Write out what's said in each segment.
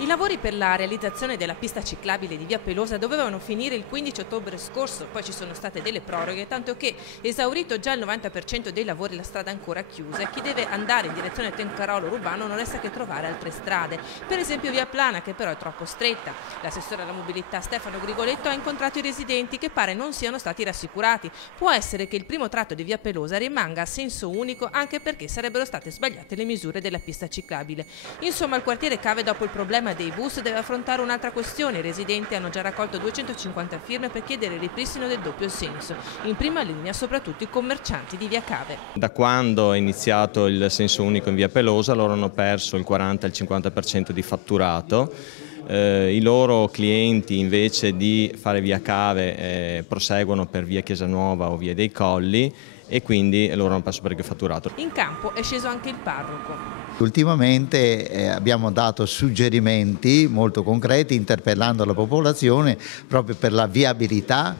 I lavori per la realizzazione della pista ciclabile di Via Pelosa dovevano finire il 15 ottobre scorso, poi ci sono state delle proroghe, tanto che esaurito già il 90% dei lavori la strada è ancora chiusa e chi deve andare in direzione Tencarolo Urbano non resta che trovare altre strade, per esempio Via Plana che però è troppo stretta. L'assessore alla mobilità Stefano Grigoletto ha incontrato i residenti che pare non siano stati rassicurati. Può essere che il primo tratto di Via Pelosa rimanga a senso unico anche perché sarebbero state sbagliate le misure della pista ciclabile. Insomma, il quartiere Cave dopo il problema dei bus deve affrontare un'altra questione. I residenti hanno già raccolto 250 firme per chiedere il ripristino del doppio senso. In prima linea soprattutto i commercianti di Via Cave. Da quando è iniziato il senso unico in Via Pelosa loro hanno perso il 40-50% di fatturato. I loro clienti invece di fare Via Cave proseguono per Via Chiesa-Nuova o Via dei Colli e quindi loro hanno perso parecchio fatturato. In campo è sceso anche il parroco. Ultimamente abbiamo dato suggerimenti molto concreti interpellando la popolazione proprio per la viabilità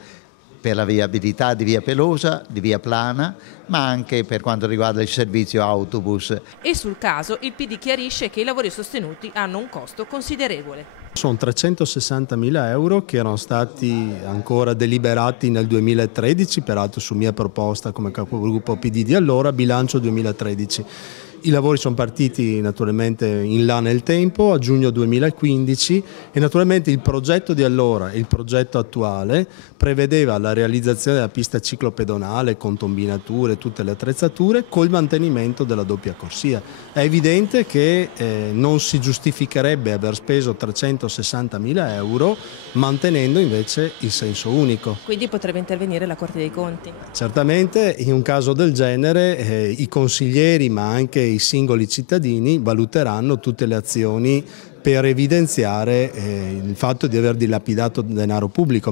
di Via Pelosa, di Via Plana, ma anche per quanto riguarda il servizio autobus. E sul caso il PD chiarisce che i lavori sostenuti hanno un costo considerevole. Sono 360.000 euro che erano stati ancora deliberati nel 2013, peraltro su mia proposta come capogruppo PD di allora, bilancio 2013. I lavori sono partiti naturalmente in là nel tempo, a giugno 2015 e naturalmente il progetto di allora e il progetto attuale prevedeva la realizzazione della pista ciclopedonale con tombinature e tutte le attrezzature col mantenimento della doppia corsia. È evidente che non si giustificherebbe aver speso 360.000 euro mantenendo invece il senso unico. Quindi potrebbe intervenire la Corte dei Conti? Certamente in un caso del genere i consiglieri ma anche i singoli cittadini valuteranno tutte le azioni per evidenziare il fatto di aver dilapidato denaro pubblico.